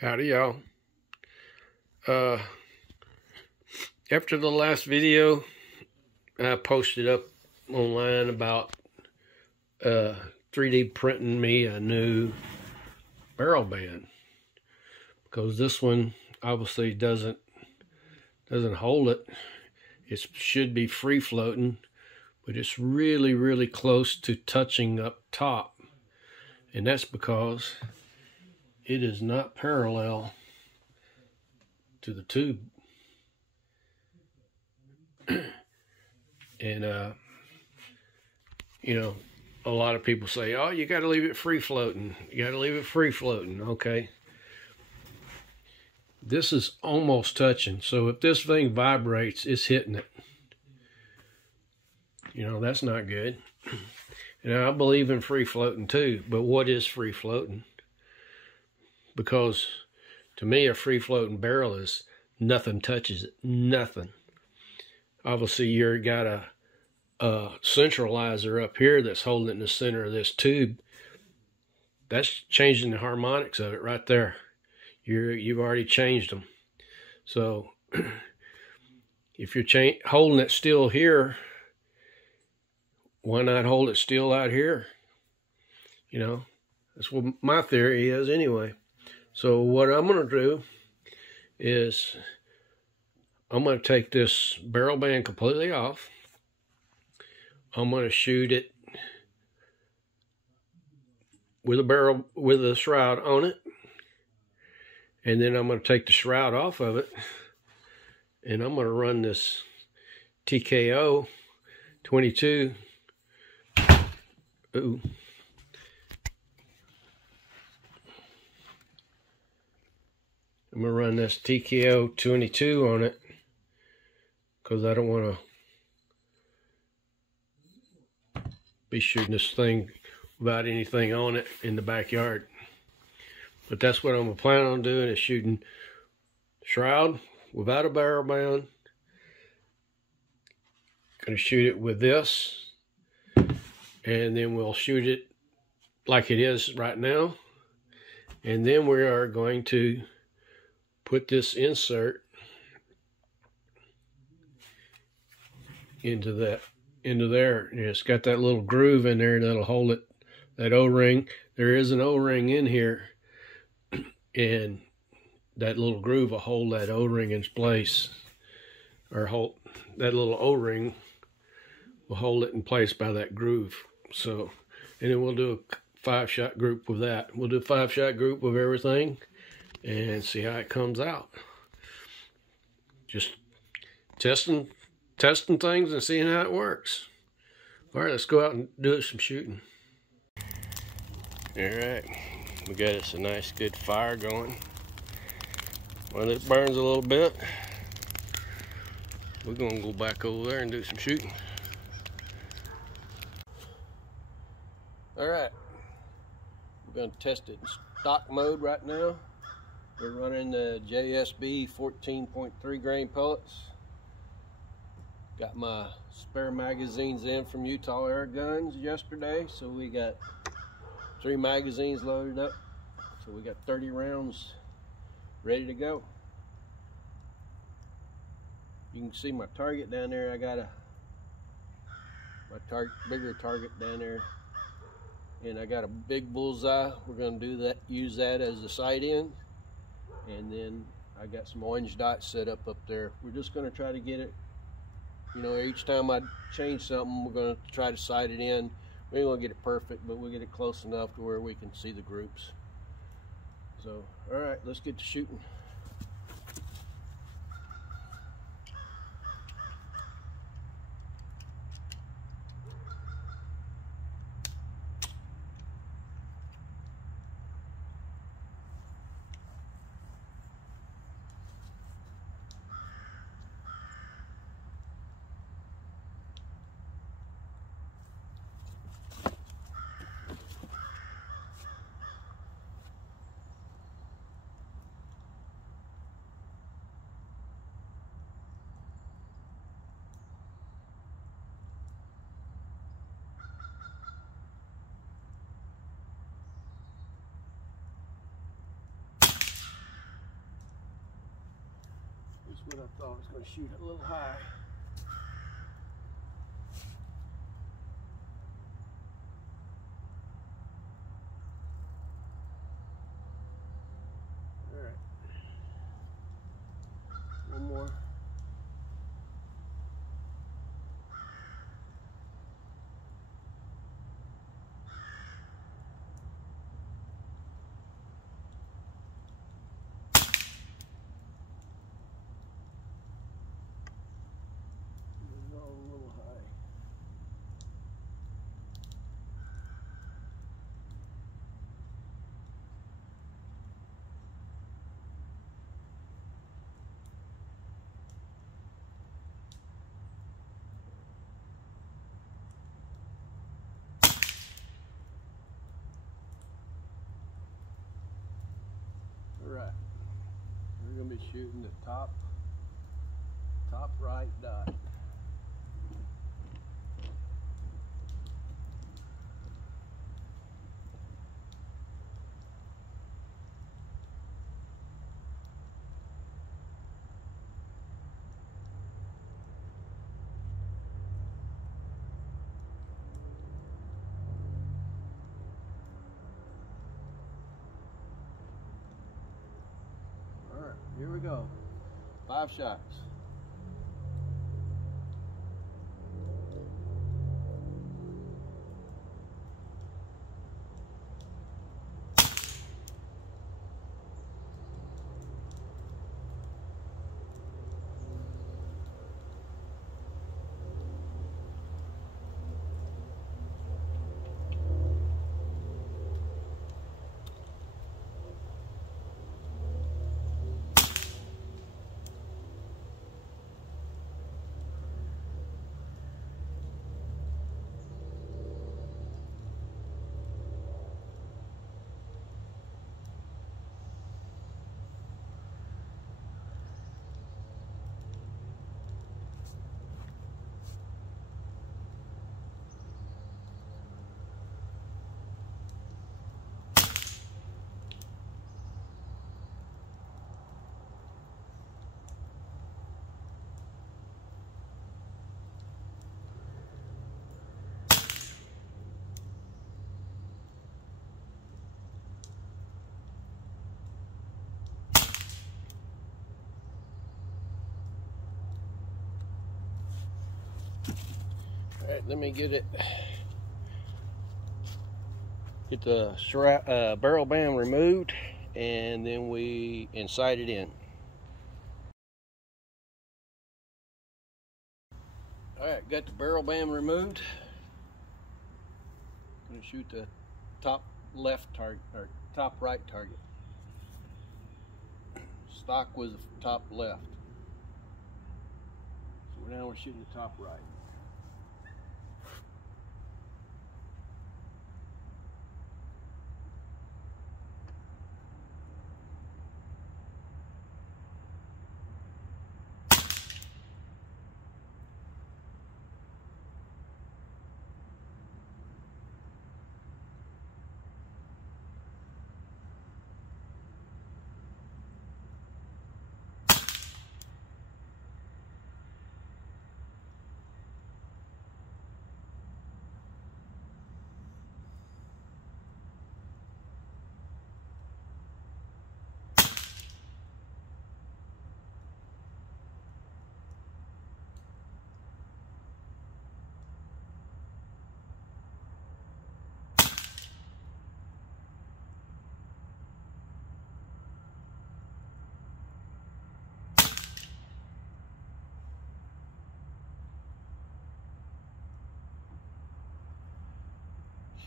Howdy, y'all. After the last video I posted up online about 3D printing me a new barrel band, because this one obviously doesn't hold it. It should be free floating, but it's really close to touching up top, and that's because it is not parallel to the tube. And you know, a lot of people say, oh, you got to leave it free floating. You got to leave it free floating. Okay. This is almost touching. So if this thing vibrates, it's hitting it. You know, that's not good. And I believe in free floating too. But what is free floating? Because to me, a free floating barrel is nothing touches it. Nothing. Obviously, you've got a centralizer up here that's holding it in the center of this tube. That's changing the harmonics of it right there. You've already changed them. So if you're holding it still here, why not hold it still out here? You know, that's what my theory is anyway. So what I'm going to do is I'm going to take this barrel band completely off. I'm going to shoot it with a shroud on it. And then I'm going to take the shroud off of it. And I'm going to run this TKO 22. Ooh. I'm going to run this TKO 22 on it, because I don't want to be shooting this thing without anything on it in the backyard. But that's what I'm planning on doing, is shooting shroud without a barrel band. Going to shoot it with this, and then we'll shoot it like it is right now. And then we are going to put this insert into there. And it's got that little groove in there that'll hold it, that O-ring. There is an O-ring in here, and that little groove will hold that O-ring in place, or hold that little O-ring will hold it in place by that groove. So, and then we'll do a 5-shot group with that. We'll do a 5-shot group with everything and see how it comes out. Just testing things and seeing how it works. All right, let's go out and do some shooting. All right, we got us a nice good fire going. Well, it burns a little bit. We're gonna go back over there and do some shooting. All right, we're gonna test it in stock mode right now. We're running the JSB 14.3 grain pellets. Got my spare magazines in from Utah Air Guns yesterday, so we got 3 magazines loaded up. So we got 30 rounds ready to go. You can see my target down there. I got bigger target down there, and I got a big bullseye. We're going to use that as the sight in, and then I got some orange dots set up there. We're just going to try to get it. You know, each time I change something, we're going to try to sight it in. We ain't going to get it perfect, but we'll get it close enough to where we can see the groups. So, all right, let's get to shooting. what I thought. I was going to shoot it a little high. All right. One more. Right, we're going to be shooting the top right dot. All right, here we go. 5 shots. All right, let me get the barrel band removed, and then we sight it in. All right, got the barrel band removed. I'm gonna shoot the top left target, or top right target. Stock was the top left. So now we're shooting the top right.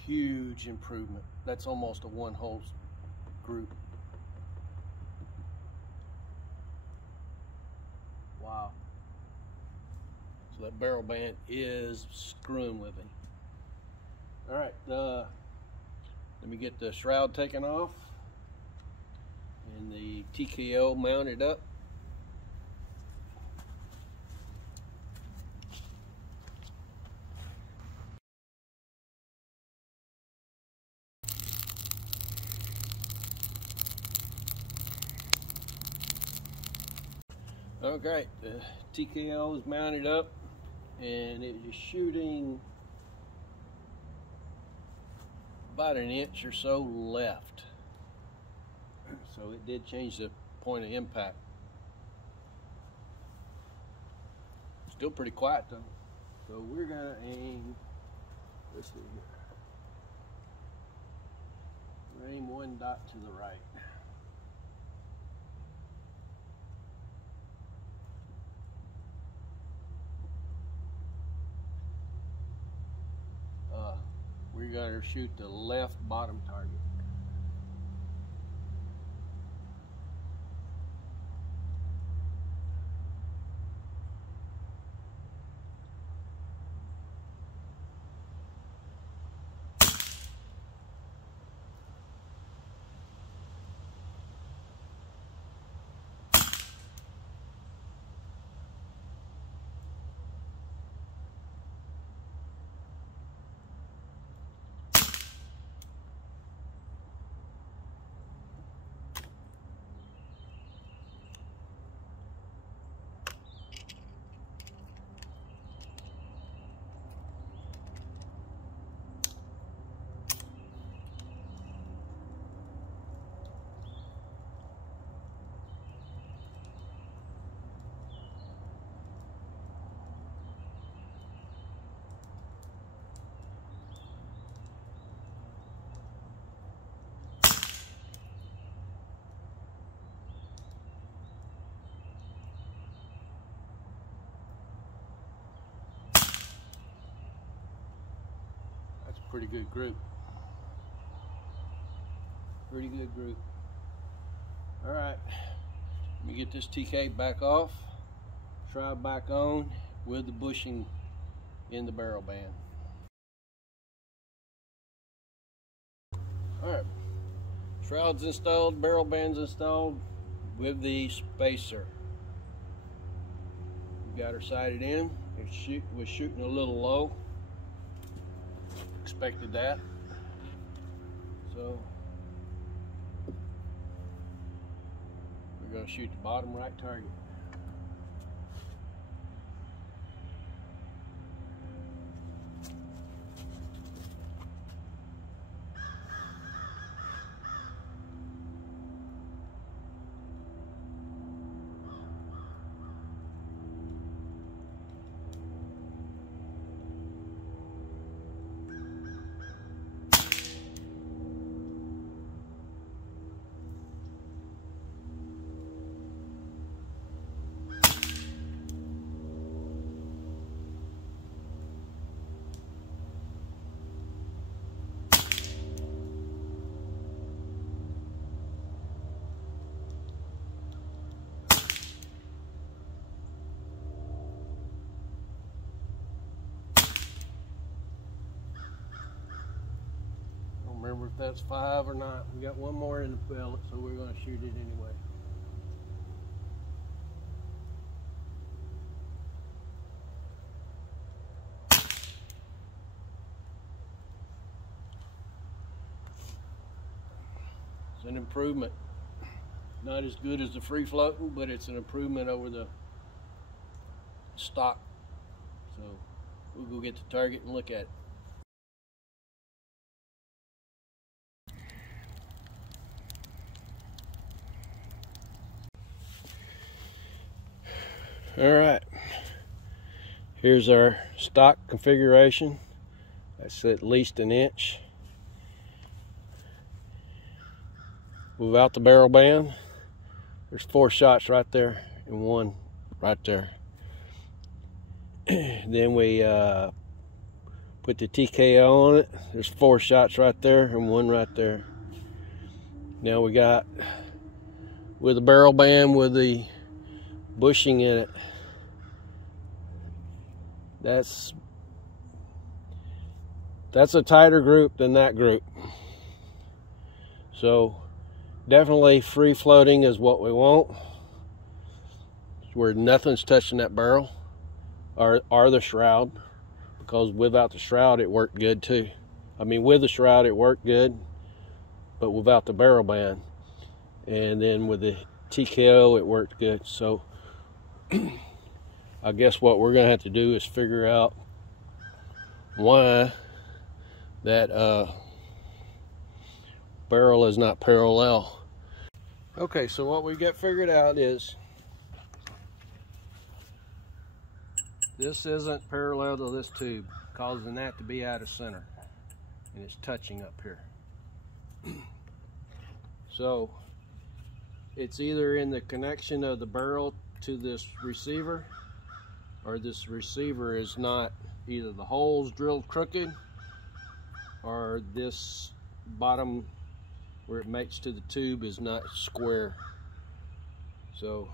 Huge improvement. That's almost a one-hole group. Wow. So that barrel band is screwing with me. All right, let me get the shroud taken off and the TKO mounted up. Okay, the TKO is mounted up and it is shooting about an inch or so left. So it did change the point of impact. Still pretty quiet though. So we're gonna aim, let's see here. We're aim one dot to the right. We're gonna shoot the left bottom target. That's a pretty good group. Pretty good group. All right, let me get this TK back off, shroud back on with the bushing in the barrel band. All right, shroud's installed, barrel band's installed with the spacer. We got her sighted in. It was shooting a little low. Expected that. So we're going to shoot the bottom right target. Remember if that's 5 or not. We got one more in the pellet, so we're going to shoot it anyway. It's an improvement. Not as good as the free floating, but it's an improvement over the stock. So we'll go get the target and look at it. All right, here's our stock configuration. That's at least an inch. Without the barrel band, there's 4 shots right there and 1 right there. Then we put the TKO on it. There's 4 shots right there and 1 right there. Now we got with the barrel band with the bushing in it. That's a tighter group than that group. So definitely free floating is what we want, where nothing's touching that barrel or the shroud, because without the shroud it worked good too. I mean, with the shroud it worked good, but without the barrel band, and then with the TKO it worked good. So I guess what we're gonna have to do is figure out why that barrel is not parallel. Okay, so what we got figured out is this isn't parallel to this tube, causing that to be out of center, and it's touching up here. So it's either in the connection of the barrel to this receiver, or this receiver is not, either the hole's drilled crooked, or this bottom where it mates to the tube is not square. So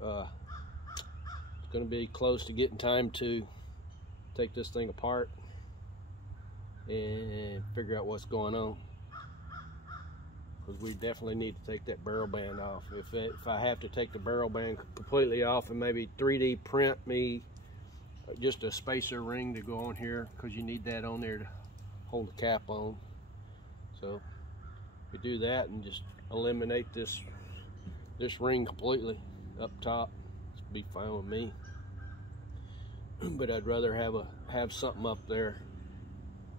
it's going to be close to getting time to take this thing apart and figure out what's going on, because we definitely need to take that barrel band off. If I have to take the barrel band completely off and maybe 3D print me just a spacer ring to go on here, because you need that on there to hold the cap on. So we do that and just eliminate this ring completely up top, it'd be fine with me. But I'd rather have something up there.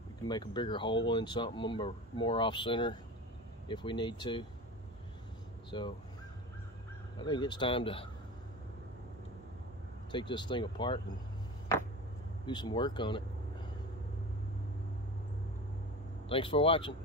We can make a bigger hole in something, or more off center if we need to. So I think it's time to take this thing apart and do some work on it. Thanks for watching.